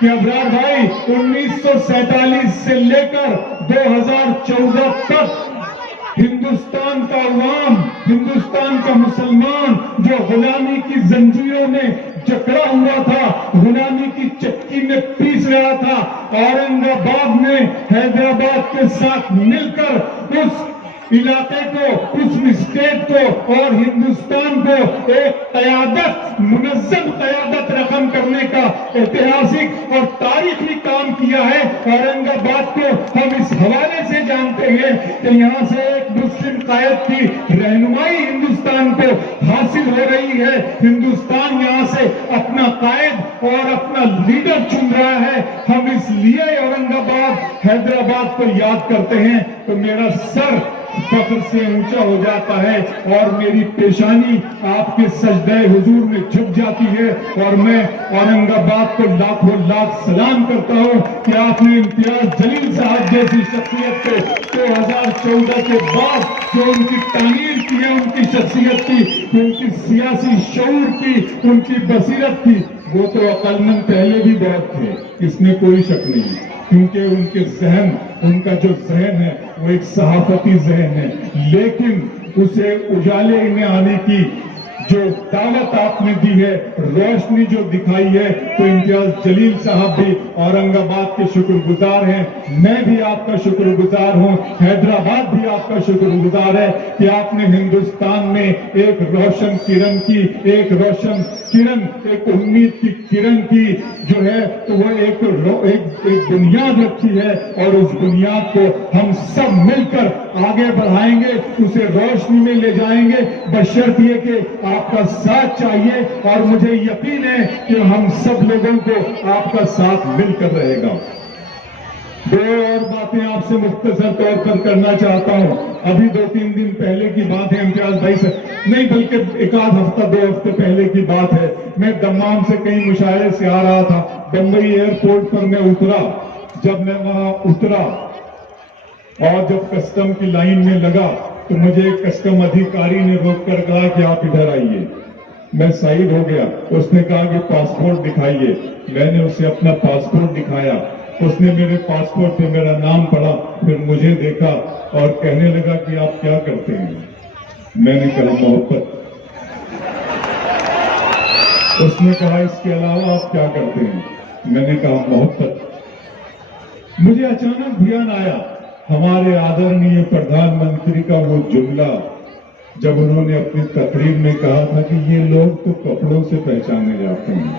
کہ ابرار بھائی 1947 سے لے کر 2014 تک ہندوستان کا عوام، ہندوستان کا مسلمان جو غلامی کی زنجیروں میں جکڑا ہوا تھا، غلامی کی چکی میں پیس رہا تھا، اورنگ آباد نے حیدرآباد کے ساتھ مل کر اس علاقے کو، اس اسٹیٹ کو اور ہندوستان کو ایک قیادت، منظم قیادت رقم کرنے کا ایتہاسک اور تاریخی کام کیا ہے۔ اورنگ آباد کو ہم اس حوالے سے جانتے ہیں کہ یہاں سے ایک مسلم قائد کی رہنمائی ہندوستان کو حاصل ہو رہی ہے، ہندوستان یہاں سے اپنا قائد اور اپنا لیڈر چن رہا ہے۔ ہم اس لیے اورنگ آباد، حیدرآباد کو یاد کرتے ہیں تو میرا سر فخر سے اونچا ہو جاتا ہے اور میری پیشانی آپ کے سجدہ حضور میں جھک جاتی ہے، اور میں اورنگ آباد کو لاکھوں لاکھ سلام کرتا ہوں کہ آپ نے امتیاز جلیل صاحب جیسی شخصیت کو 2014 کے بعد جو ان کی تعمیر کی ہے، ان کی شخصیت کی، ان کی سیاسی شعور کی، ان کی بصیرت کی، وہ تو عقل مند پہلے بھی بہت تھے، اس میں کوئی شک نہیں، کیونکہ ان کے ذہن، ان کا جو ذہن ہے وہ ایک صحافتی ذہن ہے، لیکن اسے اجالے میں آنے کی جو دعوت آپ نے دی ہے، روشنی جو دکھائی ہے، تو امتیاز جلیل صاحب بھی اورنگ آباد کے شکر گزار ہیں، میں بھی آپ کا شکر گزار ہوں، حیدرآباد بھی آپ کا شکر گزار ہے کہ آپ نے ہندوستان میں ایک روشن کرن کی، ایک روشن کرن، ایک امید کی کرن کی جو ہے تو وہ ایک بنیاد رکھی ہے، اور اس بنیاد کو ہم سب مل کر آگے بڑھائیں گے، اسے روشنی میں لے جائیں گے، بشرط یہ کہ آپ کا ساتھ چاہیے، اور مجھے یقین ہے کہ ہم سب لوگوں کو آپ کا ساتھ مل کر رہے گا۔ دو اور باتیں آپ سے مختصر طور پر کرنا چاہتا ہوں، ابھی 2-3 دن پہلے کی بات ہے امتیاز بھائی سے، نہیں بلکہ ایک آدھ ہفتہ 2 ہفتے پہلے کی بات ہے، میں دمام سے کئی مشاعرے سے آ رہا تھا، بمبئی ایئرپورٹ پر میں اترا، جب میں وہاں اترا اور جب کسٹم کی لائن میں لگا تو مجھے ایک کسٹم ادھیکاری نے روک کر کہا کہ آپ ادھر آئیے، میں سائیڈ ہو گیا، اس نے کہا کہ پاسپورٹ دکھائیے، میں نے اسے اپنا پاسپورٹ دکھایا، اس نے میرے پاسپورٹ پہ میرا نام پڑھا، پھر مجھے دیکھا اور کہنے لگا کہ آپ کیا کرتے ہیں، میں نے کہا محبت، اس نے کہا اس کے علاوہ آپ کیا کرتے ہیں، میں نے کہا محبت۔ مجھے اچانک دھیان آیا ہمارے آدرنیہ پردھان منتری کا وہ جملہ جب انہوں نے اپنی تقریر میں کہا تھا کہ یہ لوگ تو کپڑوں سے پہچانے جاتے ہیں،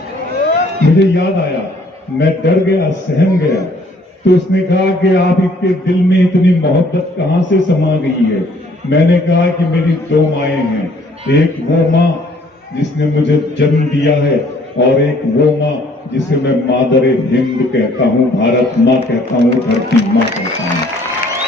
مجھے یاد آیا، میں ڈر گیا، سہم گیا، تو اس نے کہا کہ آپ کے دل میں اتنی محبت کہاں سے سما گئی ہے، میں نے کہا کہ میری 2 مائیں ہیں، ایک وہ ماں جس نے مجھے جنم دیا ہے، اور ایک وہ ماں جسے میں مادر ہند کہتا ہوں، بھارت ماں کہتا ہوں، دھرتی ماں کہتا ہوں،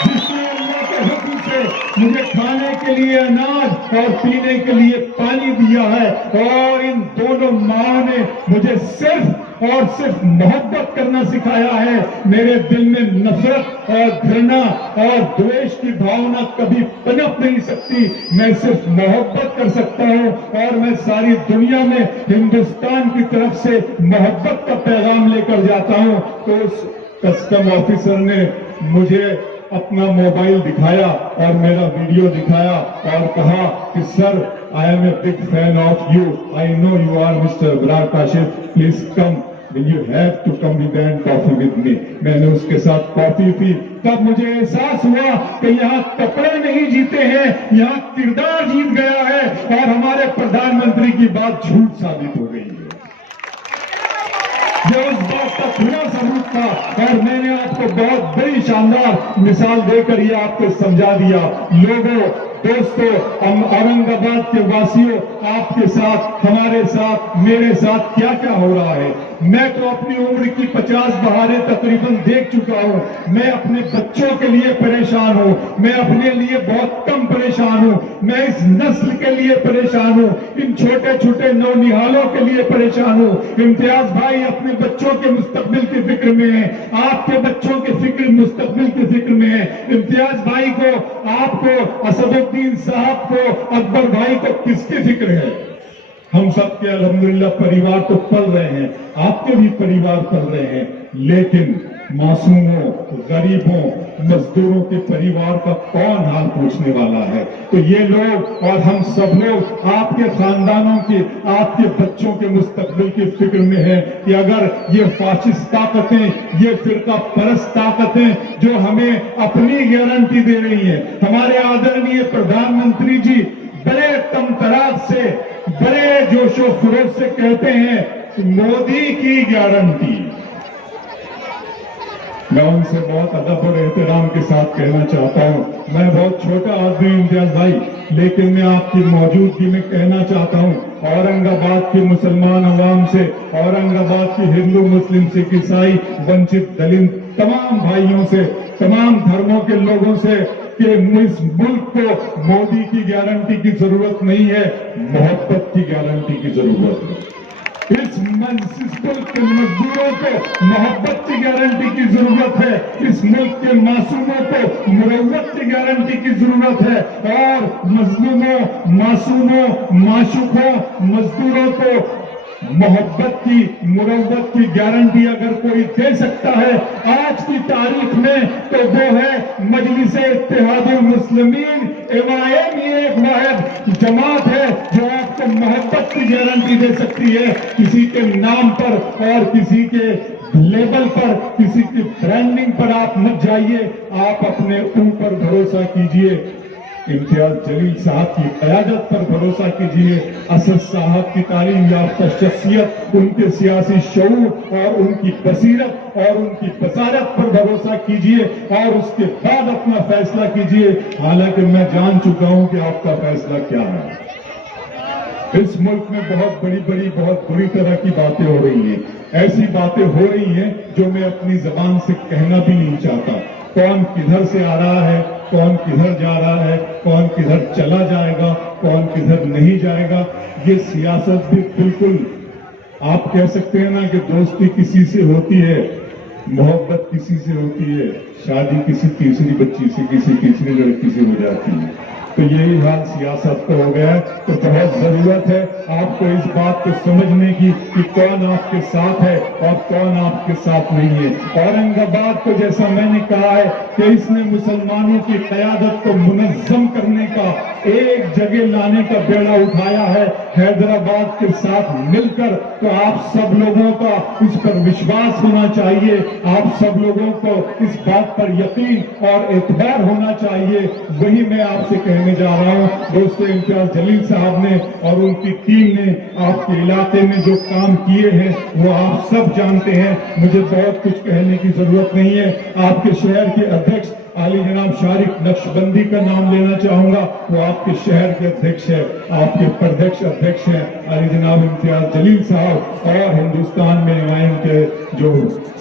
جس نے اللہ کے حکم سے مجھے کھانے کے لیے اناج اور پینے کے لیے پانی دیا ہے، اور ان دونوں ماں نے مجھے صرف اور صرف محبت کرنا سکھایا ہے، میرے دل میں نفرت اور گھرنا اور دویش کی بھاونا کبھی پنپ نہیں سکتی، میں صرف محبت کر سکتا ہوں، اور میں ساری دنیا میں ہندوستان کی طرف سے محبت کا پیغام لے کر جاتا ہوں۔ تو اس کسٹم آفیسر نے مجھے اپنا موبائل دکھایا اور میرا ویڈیو دکھایا اور کہا کہ سر I am a big fan of you. I know you are Mr. Abrar Kashif. Please come. You have to come with and coffee with me. میں نے اس کے ساتھ کافی پی، تب مجھے احساس ہوا کہ یہاں کپڑے نہیں جیتے ہیں، یہاں کردار جیت گیا ہے، اور ہمارے پردھان منتری کی بات جھوٹ ثابت ہو گئی ہے۔ یہ اس بات کا کھلا ثبوت تھا، اور میں نے آپ کو بہت بڑی شاندار مثال دے کر یہ آپ کو سمجھا دیا۔ لوگوں، دوستو، ہم اورنگ آباد کے واسیوں، آپ کے ساتھ، ہمارے ساتھ، میرے ساتھ کیا کیا ہو رہا ہے، میں تو اپنی عمر کی 50 بہاریں تقریباً دیکھ چکا ہوں، میں اپنے بچوں کے لیے پریشان ہوں، میں اپنے لیے بہت کم پریشان ہوں، میں اس نسل کے لیے پریشان ہوں، ان چھوٹے چھوٹے نونہالوں کے لیے پریشان ہوں۔ امتیاز بھائی اپنے بچوں کے مستقبل کی فکر میں ہیں، آپ کے بچوں کے فکر مستقبل کی فکر میں ہیں۔ امتیاز بھائی کو، آپ کو، اسد الدین صاحب کو، اکبر بھائی کو کس کی فکر ہے؟ ہم سب کے الحمدللہ پریوار تو پل رہے ہیں، آپ کے بھی پریوار پل رہے ہیں، لیکن معصوموں، غریبوں، مزدوروں کے پریوار کا کون حال پوچھنے والا ہے؟ تو یہ لوگ اور ہم سب لوگ آپ کے خاندانوں کے، آپ کے بچوں کے مستقبل کی فکر میں ہیں کہ اگر یہ فاشسٹ طاقتیں، یہ فرقہ پرست طاقتیں جو ہمیں اپنی گارنٹی دے رہی ہیں، ہمارے آدرنیہ پردھان منتری جی بڑے تمتراج سے، بڑے جوش و خروش سے کہتے ہیں مودی کی گارنٹی، میں ان سے بہت ادب اور احترام کے ساتھ کہنا چاہتا ہوں، میں بہت چھوٹا آدمی امتیاز بھائی، لیکن میں آپ کی موجودگی میں کہنا چاہتا ہوں اورنگ آباد کی مسلمان عوام سے، اورنگ آباد کی ہندو، مسلم، سکھ، عیسائی، ونچت، دلت تمام بھائیوں سے، تمام دھرموں کے لوگوں سے کہ اس ملک کو مودی کی گارنٹی کی ضرورت نہیں ہے، محبت کی گارنٹی کی ضرورت ہے۔ اس ملک کے مزدوروں کو محبت کی گارنٹی کی ضرورت ہے، اس ملک کے معصوموں کو مروت کی گارنٹی کی ضرورت ہے، اور مظلوموں، معصوموں، معشوقوں، مزدوروں کو محبت کی، مروت کی گارنٹی اگر کوئی دے سکتا ہے آج کی تاریخ میں تو وہ ہے مجلس اتحاد المسلمین، MIM۔ یہ ایک واحد جماعت ہے جو آپ کو محبت کی گارنٹی دے سکتی ہے، کسی کے نام پر اور کسی کے لیبل پر، کسی کی برانڈنگ پر آپ مت جائیے، آپ اپنے اوپر بھروسہ کیجئے، امتیاز جلیل صاحب کی قیادت پر بھروسہ کیجئے، اسد صاحب کی تعلیم یافتہ شخصیت، ان کے سیاسی شعور اور ان کی بصیرت اور ان کی بصارت پر بھروسہ کیجئے، اور اس کے بعد اپنا فیصلہ کیجئے، حالانکہ میں جان چکا ہوں کہ آپ کا فیصلہ کیا ہے۔ اس ملک میں بہت بہت بری طرح کی باتیں ہو رہی ہیں، ایسی باتیں ہو رہی ہیں جو میں اپنی زبان سے کہنا بھی نہیں چاہتا، کون کدھر سے آ رہا ہے، کون کدھر جا رہا ہے، کون کدھر چلا جائے گا، کون کدھر نہیں جائے گا، یہ سیاست بھی بالکل آپ کہہ سکتے ہیں نا کہ دوستی کسی سے ہوتی ہے، محبت کسی سے ہوتی ہے، شادی کسی تیسری بچی سے، کسی تیسری لڑکی سے ہو جاتی ہے، تو یہی حال سیاست کا ہو گیا ہے۔ تو بہت ضرورت ہے آپ کو اس بات کو سمجھنے کی کہ کون آپ کے ساتھ ہے اور کون آپ کے ساتھ نہیں ہے۔ اورنگ آباد کو جیسا میں نے کہا ہے کہ اس نے مسلمانوں کی قیادت کو منظم کرنے کا، ایک جگہ لانے کا بیڑا اٹھایا ہے حیدرآباد کے ساتھ مل کر، تو آپ سب لوگوں کا اس پر وشواس ہونا چاہیے، آپ سب لوگوں کو اس بات پر یقین اور اعتبار ہونا چاہیے۔ وہی میں آپ سے کہنے جا رہا ہوں، دوست امتیاز جلیل صاحب نے اور ان کی ٹیم نے آپ کے علاقے میں جو کام کیے ہیں وہ آپ سب جانتے ہیں، مجھے بہت کچھ کہنے کی ضرورت نہیں ہے۔ آپ کے شہر کے ادھیکش عالی جناب شارق نقشبندی کا نام لینا چاہوں گا، وہ آپ کے شہر کے ادھیکش ہے، آپ کے پردیش ادھیکش ہیں عالی جناب امتیاز جلیل صاحب، اور ہندوستان میں MIM کے جو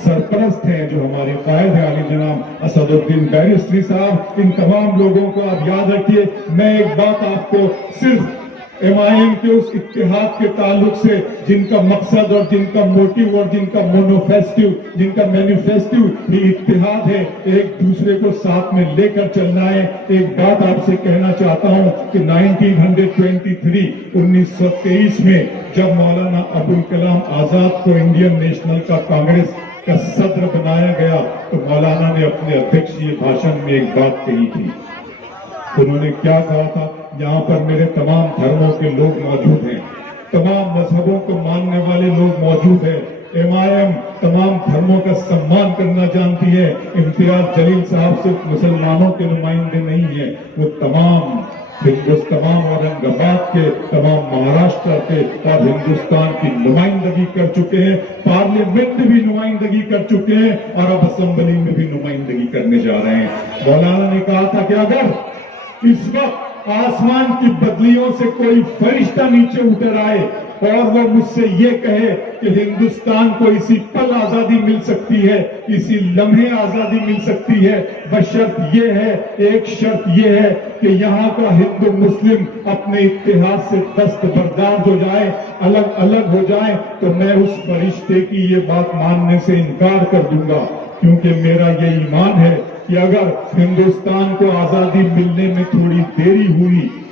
سرپرست ہیں، جو ہمارے قائد ہیں عالی جناب اسد الدین بیرسٹری صاحب، ان تمام لوگوں کو آپ یاد رکھیے۔ میں ایک بات آپ کو صرف MIM کے اس اتحاد کے تعلق سے جن کا مقصد اور جن کا موٹیو اور جن کا مینیفیسٹو یہ اتحاد ہے، ایک دوسرے کو ساتھ میں لے کر چلنا ہے، ایک بات آپ سے کہنا چاہتا ہوں کہ 1923 میں جب مولانا ابوالکلام آزاد کو انڈین نیشنل کانگریس کا صدر بنایا گیا تو مولانا نے اپنے ادھیکشیہ بھاشن میں ایک بات کہی تھی، انہوں نے کیا کہا تھا؟ یہاں پر میرے تمام دھرموں کے لوگ موجود ہیں، تمام مذہبوں کو ماننے والے لوگ موجود ہیں، MIM تمام دھرموں کا سمان کرنا جانتی ہے، امتیاز جلیل صاحب صرف مسلمانوں کے نمائندے نہیں ہیں، وہ تمام اورنگ آباد کے، تمام مہاراشٹر کے اور ہندوستان کی نمائندگی کر چکے ہیں، پارلیمنٹ میں بھی نمائندگی کر چکے ہیں اور اب اسمبلی میں بھی نمائندگی کرنے جا رہے ہیں۔ مولانا نے کہا تھا کہ اگر اس وقت آسمان کی بدلیوں سے کوئی فرشتہ نیچے اتر آئے اور وہ مجھ سے یہ کہے کہ ہندوستان کو اسی پل آزادی مل سکتی ہے، اسی لمحے آزادی مل سکتی ہے، بشرط یہ ہے، ایک شرط یہ ہے کہ یہاں کا ہندو مسلم اپنے اتحاد سے دستبردار ہو جائے، الگ الگ ہو جائے، تو میں اس فرشتے کی یہ بات ماننے سے انکار کر دوں گا، کیونکہ میرا یہ ایمان ہے کہ اگر ہندوستان کو آزادی ملنے میں تھوڑی دیری ہوئی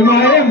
MIM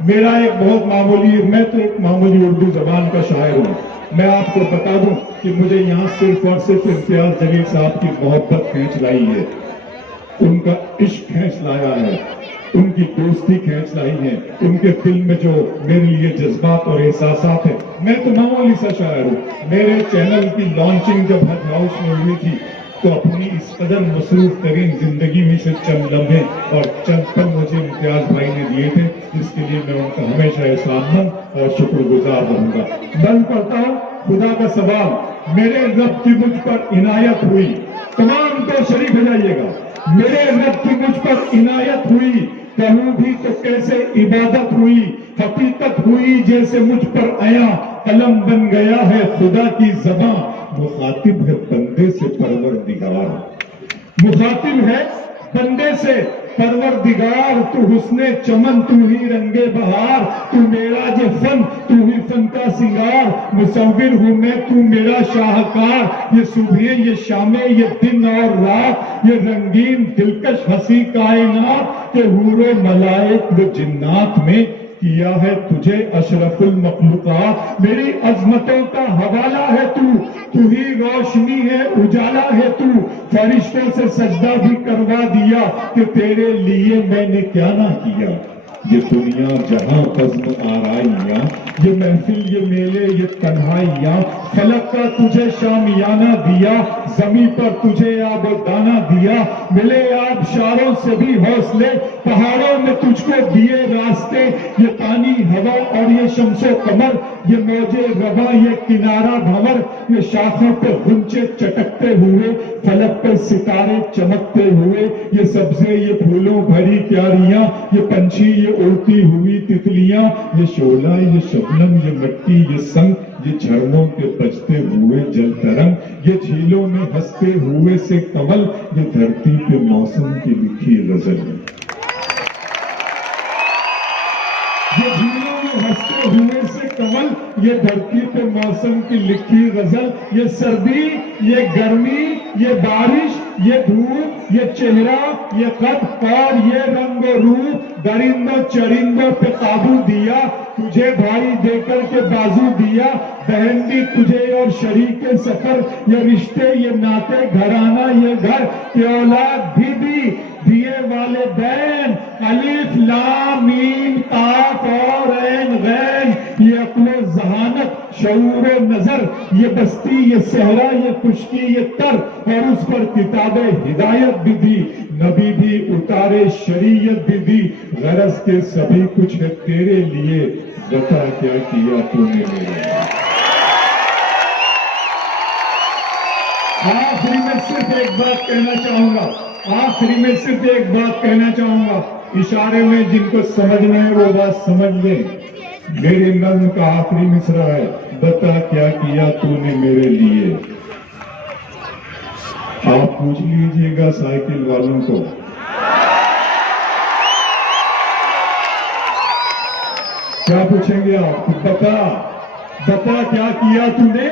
میرا ایک بہت معمولی، میں تو ایک معمولی اردو زبان کا شاعر ہوں. میں آپ کو بتا دوں کہ مجھے یہاں صرف اور صرف امتیاز جلیل صاحب کی محبت کھینچ لائی ہے، ان کا عشق کھینچ لایا ہے، ان کی دوستی کھینچ لائی ہے، ان کے دل میں جو میرے لیے جذبات اور احساسات ہیں. میں تو معمولی سا شاعر ہوں. میرے چینل کی لانچنگ جب حج ہاؤس میں ہوئی تھی تو اپنی اس قدر مصروف ترین زندگی میں سے چند لمحے اور چند پل مجھے امتیاز بھائی نے دیے تھے، جس کے لیے میں ان کا ہمیشہ احسان مند اور شکر گزار رہوں گا. بند پڑتا ہوں خدا کا سوال. میرے رب کی مجھ پر عنایت ہوئی، تمام تو شریف ہو جائیے گا. میرے رب کی مجھ پر عنایت ہوئی، کہوں بھی تو کیسے عبادت ہوئی، حقیقت ہوئی جیسے مجھ پر آیا، قلم بن گیا ہے خدا کی زباں، مخاطب ہے بندے سے پروردگار، مخاطب ہے بندے سے پروردگار. تو حسن چمن، تو ہی رنگ بہار، تو میرا جو فن، تو ہی فن کا سنگار. مصور ہوں میں، تو میرا شاہکار. یہ صبحیں، یہ شامیں، یہ دن اور رات، یہ رنگین دلکش ہنسی کائنات کے حور و ملائک و جنات میں کیا ہے تجھے اشرف المخلوقات. میری عظمتوں کا حوالہ ہے تو ہی روشنی ہے، اجالا ہے تو. فرشتوں سے سجدہ بھی کروا دیا کہ تیرے لیے میں نے کیا نہ کیا. یہ دنیا جہاں بزم آرائیاں، یہ محفل، یہ میلے، یہ تنہائیاں، فلک کا تجھے شامیانہ دیا، زمین پر تجھے آب و دانہ دیا. ملے آبشاروں سے بھی حوصلے، پہاڑوں میں تجھ کو دیے راستے. یہ پانی، ہوا اور یہ شمس و قمر، یہ موجے رواں، یہ کنارہ بھنور، یہ شاخوں پہ غنچے چٹکتے ہوئے، فلک پہ ستارے چمکتے ہوئے، یہ سبزے، یہ پھولوں بھری کیاریاں، یہ پنچھی، یہ اڑتی ہوئی تتلیاں، یہ شعلہ، یہ شبنم، یہ مٹی، یہ سنگ، یہ جھرنوں کے بجتے ہوئے جل ترنگ، یہ جھیلوں میں ہنستے ہوئے سے کمل، یہ دھرتی پہ موسم کی لکھی غزل. یہ جھیلوں میں ہنستے ہوئے سے کمل، یہ دھرتی پہ موسم کی لکھی غزل. یہ سردی، یہ گرمی، یہ بارش، یہ دھوپ، یہ چہرہ، یہ قد اور یہ رنگ و روپ، درندوں چرندوں پہ قابو دیا. تجھے بھائی دے کر کے بازو دیا، بہن بھی تجھے اور شریک سفر. یہ رشتے، یہ ناطے، گھرانہ، یہ گھر، یہ اولاد بھی دیے والدین. الف لام میم قاف اور عین غین، یہ عقل و ذہانت، شعور و نظر، یہ بستی، یہ صحرا، یہ خشکی، یہ تر، اور اس پر کتاب ہدایت بھی دی، نبی بھی اتارے، شریعت بھی دی. غرض کے سبھی کچھ ہے تیرے لیے، بتا کیا کیا تو نے میرے لیے. آخری میں صرف ایک بات کہنا چاہوں گا، آخری میں صرف ایک بات کہنا چاہوں گا. اشارے میں جن کو سمجھنا ہے وہ بات سمجھ لیں. میرے نظم کا آخری مصرع ہے، بتا کیا کیا تو نے میرے لیے. آپ پوچھ لیجئے گا سائیکل والوں کو، کیا پوچھیں گے آپ؟ بتا کیا کیا تو نے.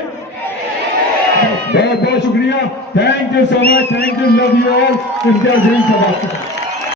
بہت بہت شکریہ. Thank you so much. Thank you. Love you all. Imtiaz Jalil صاحب.